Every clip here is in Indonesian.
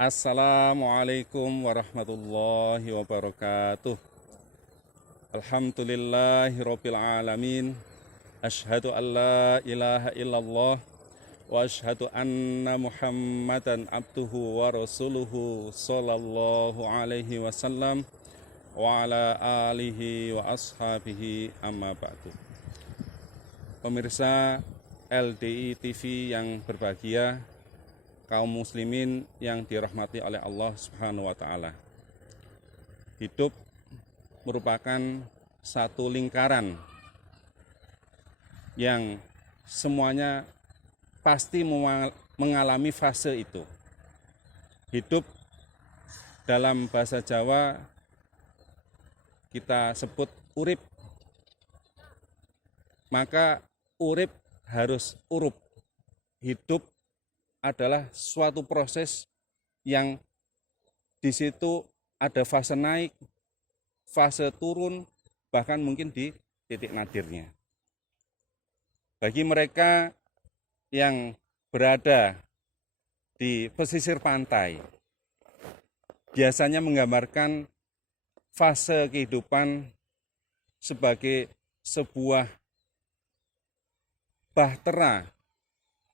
Assalamualaikum warahmatullahi wabarakatuh. Alhamdulillahirabbil alamin. Asyhadu an la ilaha illallah wa asyhadu anna Muhammadan abduhu wa rasuluhu sallallahu alaihi wasallam wa ala alihi wa ashabihi amma ba'du. Pemirsa LDI TV yang berbahagia, kaum muslimin yang dirahmati oleh Allah Subhanahu wa taala. Hidup merupakan satu lingkaran yang semuanya pasti mengalami fase itu. Hidup dalam bahasa Jawa kita sebut urip. Maka urip harus urup. Hidup adalah suatu proses yang di situ ada fase naik, fase turun, bahkan mungkin di titik nadirnya. Bagi mereka yang berada di pesisir pantai, biasanya menggambarkan fase kehidupan sebagai sebuah bahtera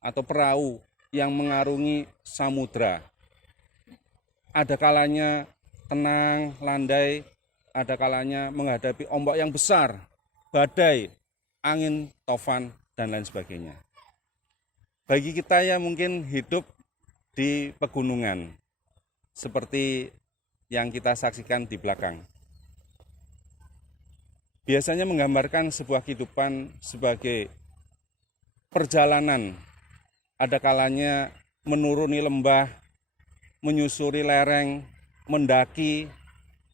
atau perahu yang mengarungi samudra. Ada kalanya tenang, landai, ada kalanya menghadapi ombak yang besar, badai, angin, tofan, dan lain sebagainya. Bagi kita yang mungkin hidup di pegunungan, seperti yang kita saksikan di belakang, biasanya menggambarkan sebuah kehidupan sebagai perjalanan. Ada kalanya menuruni lembah, menyusuri lereng, mendaki,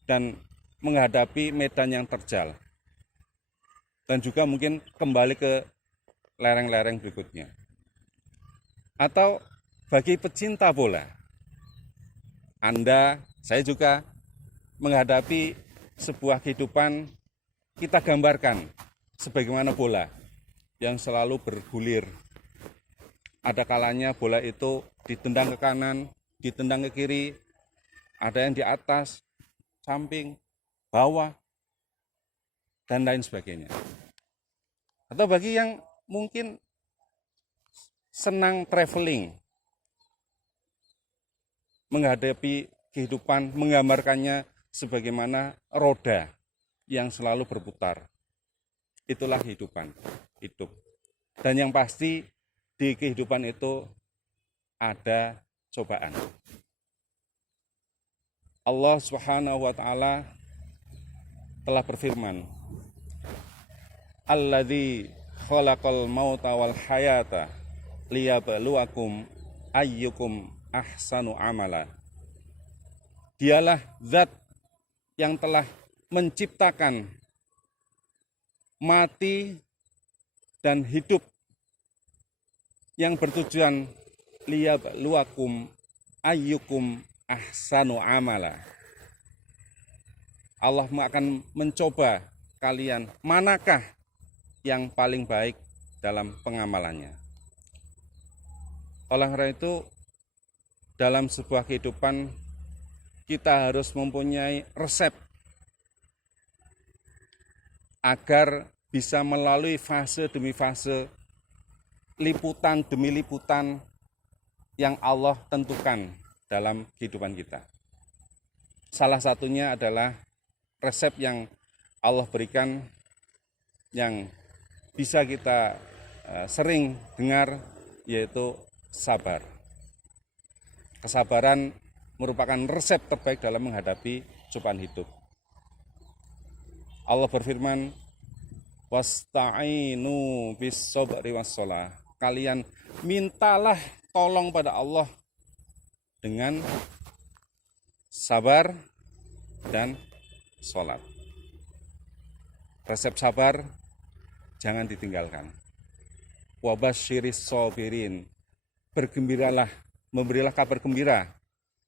dan menghadapi medan yang terjal. Dan juga mungkin kembali ke lereng-lereng berikutnya. Atau bagi pecinta bola, Anda, saya juga menghadapi sebuah kehidupan, kita gambarkan sebagaimana bola yang selalu bergulir. Ada kalanya bola itu ditendang ke kanan, ditendang ke kiri, ada yang di atas, samping, bawah, dan lain sebagainya. Atau bagi yang mungkin senang traveling, menghadapi kehidupan, menggambarkannya sebagaimana roda yang selalu berputar. Itulah kehidupan, hidup. Dan yang pasti di kehidupan itu ada cobaan. Allah Subhanahu wa taala telah berfirman, Alladzi khalaqal mauta wal hayata liyabluwakum ayyukum ahsanu amala. Dialah zat yang telah menciptakan mati dan hidup yang bertujuan liyabluwakum ayyukum ahsanu amala. Allah akan mencoba kalian manakah yang paling baik dalam pengamalannya. Oleh karena itu, dalam sebuah kehidupan kita harus mempunyai resep agar bisa melalui fase demi fase, liputan demi liputan yang Allah tentukan dalam kehidupan kita. Salah satunya adalah resep yang Allah berikan yang bisa kita sering dengar, yaitu sabar. Kesabaran merupakan resep terbaik dalam menghadapi cobaan hidup. Allah berfirman, wasta'inu bis-sabri was-shalah. Kalian mintalah tolong pada Allah dengan sabar, dan sholat. Resep sabar jangan ditinggalkan. Wabasyiris sabirin, bergembiralah, memberilah kabar gembira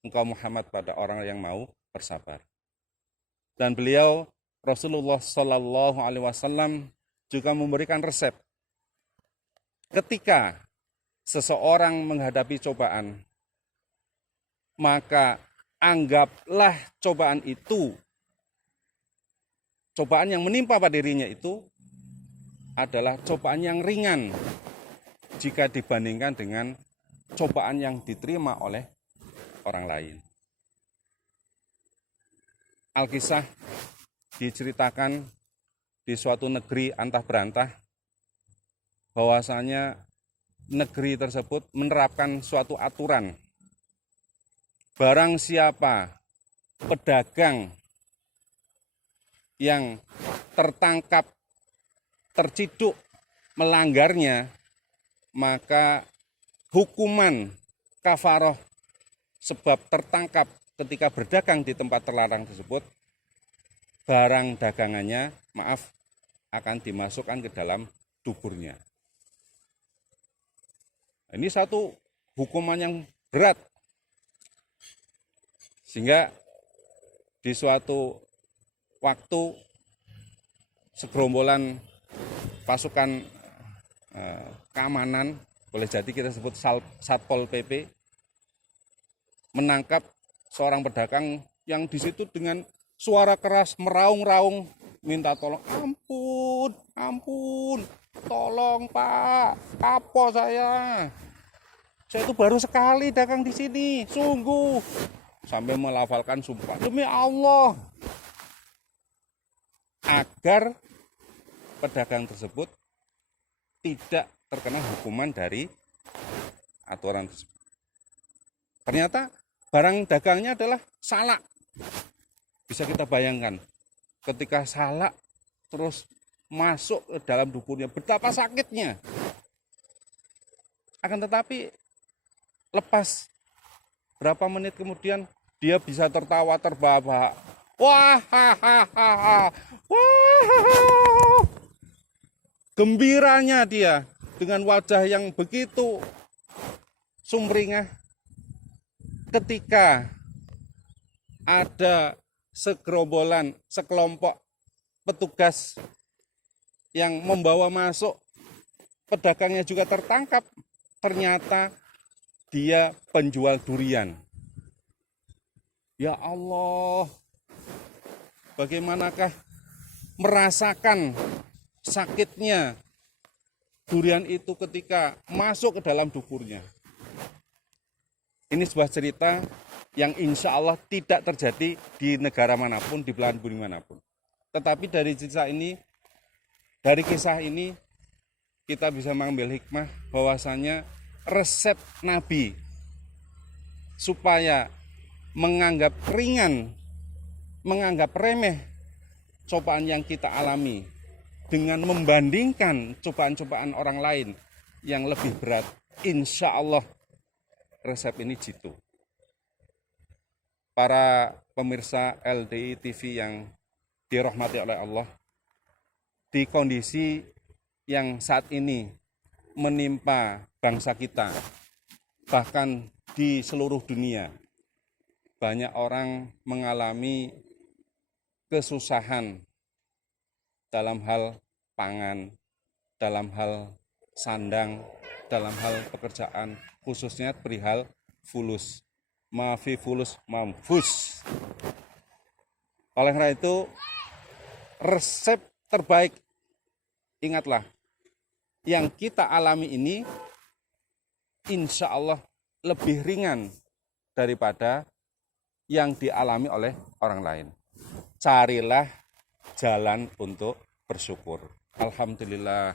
engkau Muhammad pada orang yang mau bersabar. Dan beliau Rasulullah Shallallahu Alaihi Wasallam juga memberikan resep ketika seseorang menghadapi cobaan, maka anggaplah cobaan yang menimpa pada dirinya itu adalah cobaan yang ringan jika dibandingkan dengan cobaan yang diterima oleh orang lain. Alkisah diceritakan di suatu negeri antah berantah bahwasanya negeri tersebut menerapkan suatu aturan. Barang siapa pedagang yang tertangkap, terciduk melanggarnya, maka hukuman kafaroh sebab tertangkap ketika berdagang di tempat terlarang tersebut, barang dagangannya, akan dimasukkan ke dalam duburnya. Ini satu hukuman yang berat. Sehingga di suatu waktu segerombolan pasukan keamanan, boleh jadi kita sebut Satpol PP, menangkap seorang pedagang yang di situ dengan suara keras meraung-raung minta tolong, ampun, tolong Pak, kapok saya itu baru sekali dagang di sini, sungguh, sampai melafalkan sumpah demi Allah, agar pedagang tersebut tidak terkena hukuman dari aturan tersebut. Ternyata barang dagangnya adalah salak. Bisa kita bayangkan, ketika salak terus masuk ke dalam duburnya, betapa sakitnya. Akan tetapi lepas berapa menit kemudian dia bisa tertawa terbahak-bahak. Wah, gembiranya dia dengan wajah yang begitu sumringah ketika ada sekelompok petugas yang membawa masuk pedagangnya juga tertangkap. Ternyata dia penjual durian. Ya Allah, bagaimanakah merasakan sakitnya durian itu ketika masuk ke dalam duburnya. Ini sebuah cerita yang insya Allah tidak terjadi di negara manapun, di belahan bumi manapun. Tetapi dari kisah ini kita bisa mengambil hikmah bahwasanya resep Nabi supaya menganggap ringan, menganggap remeh cobaan yang kita alami dengan membandingkan cobaan-cobaan orang lain yang lebih berat, insya Allah resep ini jitu. Para pemirsa LDI TV yang dirahmati oleh Allah, di kondisi yang saat ini menimpa bangsa kita, bahkan di seluruh dunia, banyak orang mengalami kesusahan dalam hal pangan, dalam hal sandang, dalam hal pekerjaan, khususnya perihal fulus. Maafi fulus mamfus. Oleh karena itu, resep terbaik, ingatlah, yang kita alami ini insya Allah lebih ringan daripada yang dialami oleh orang lain. Carilah jalan untuk bersyukur. Alhamdulillah,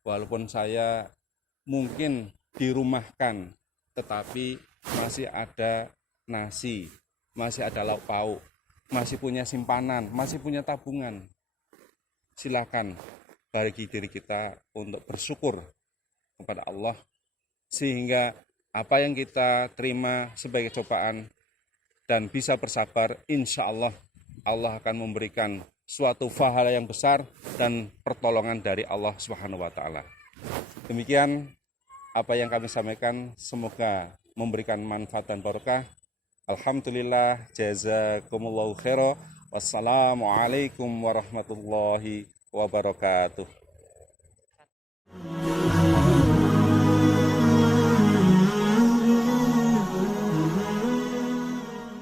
walaupun saya mungkin dirumahkan, tetapi masih ada nasi, masih ada lauk pauk, masih punya simpanan, masih punya tabungan. Silakan bagi diri kita untuk bersyukur kepada Allah, sehingga apa yang kita terima sebagai cobaan dan bisa bersabar, insya Allah Allah akan memberikan suatu pahala yang besar dan pertolongan dari Allah Subhanahu wa taala. Demikian apa yang kami sampaikan, semoga memberikan manfaat dan barokah. Alhamdulillah, jazakumullahu khairan. Wassalamualaikum warahmatullahi wabarakatuh.